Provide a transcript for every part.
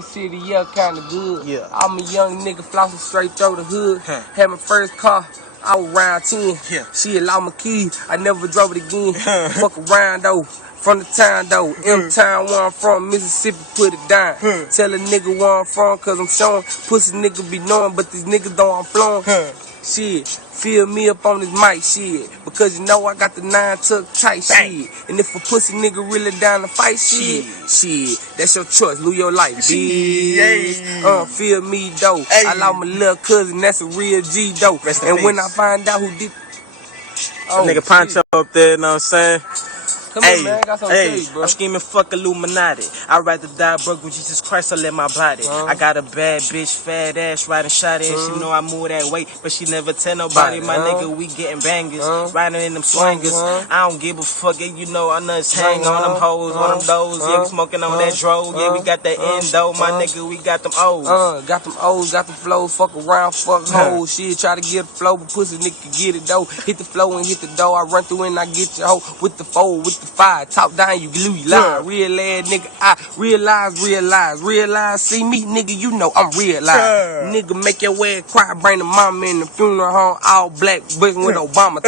City, yeah, kinda good. Yeah. I'm a young nigga flossing straight through the hood. Huh. Had my first car, I was around 10. Yeah. She allowed my keys, I never drove it again. Fuck around though, from the town though. M-Town where I'm from, Mississippi, put it down. Tell a nigga where I'm from, cause I'm showing. Pussy nigga be knowing, but these niggas don't I'm flowing. Shit, fill me up on this mic, shit. Because you know I got the 9 tuck tight, shit. And if a pussy nigga really down to fight, shit, that's your choice, lose your life, bitch. Feel me, though. I love my little cousin, that's a real G, though. And when I find out who did... Oh, nigga Poncho up there, you know what I'm saying? Come here, man. I got something to tell you, bro. I'm scheming fuck Illuminati. I'd rather die broke with Jesus Christ or let my body. I got a bad bitch, fat ass, riding shot ass. She know I move that weight, but she never tell nobody. My nigga, we getting bangers, riding in them swingers. I don't give a fuck, you know I nuts hang on them hoes, on them doors. Yeah, we smoking on that dro. Yeah, we got that endo, my nigga, we got them O's. Got them O's, got them flows, fuck around, fuck hoes. Shit, try to get a flow, but pussy nigga can get it though. Hit the flow and hit the door. I run through and I get your hoe with the 4, with the 5. Top down, you glue, you lie. Real ass nigga, I realize. See me, nigga, you know I'm realized. Nigga, make your ass cry, bring the mama in the funeral home, all black, but with Obama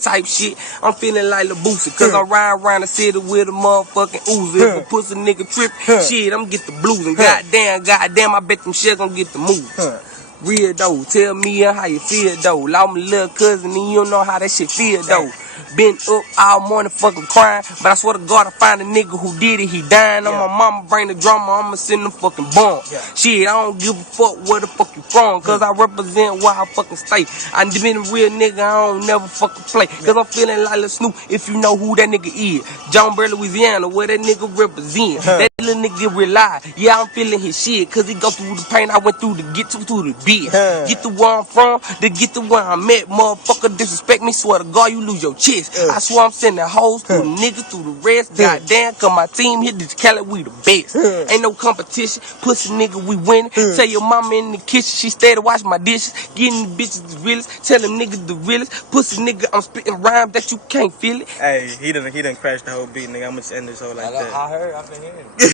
type shit. I'm feeling like LaBoosie, cause I'm riding around the city with a motherfucking Uzi. If a pussy nigga trip, shit, I'm get the blues. And goddamn, I bet them shit gon' get the moves. Real though, tell me how you feel though. Lost my little cousin and you don't know how that shit feel though. Been up all morning fucking crying, but I swear to God I find a nigga who did it, he dying. On my mama bring the drama, I'ma send them fucking bomb. Shit, I don't give a fuck where the fuck you from, cause I represent where I fucking stay. I been a real nigga, I don't never fucking play, cause I'm feeling like Lil Snoop, if you know who that nigga is. John Burr, Louisiana, where that nigga represent. That little nigga rely, yeah, I'm feeling his shit, cause he go through the pain I went through to get to the bitch. Get to where I'm from, to get to where I'm at. Motherfucker disrespect me, swear to God you lose your chest. I swear I'm sending hoes through the niggas, through the rest. Goddamn, cause my team hit this Cali, we the best. Ain't no competition, pussy nigga, we winning. Tell your mama in the kitchen, she stay to wash my dishes. Getting the bitches the realest, tell them niggas the realest. Pussy nigga, I'm spitting rhymes that you can't feel it. Hey, he done crashed the whole beat, nigga. I'm gonna just end this whole like that. I heard, I've been hearing it.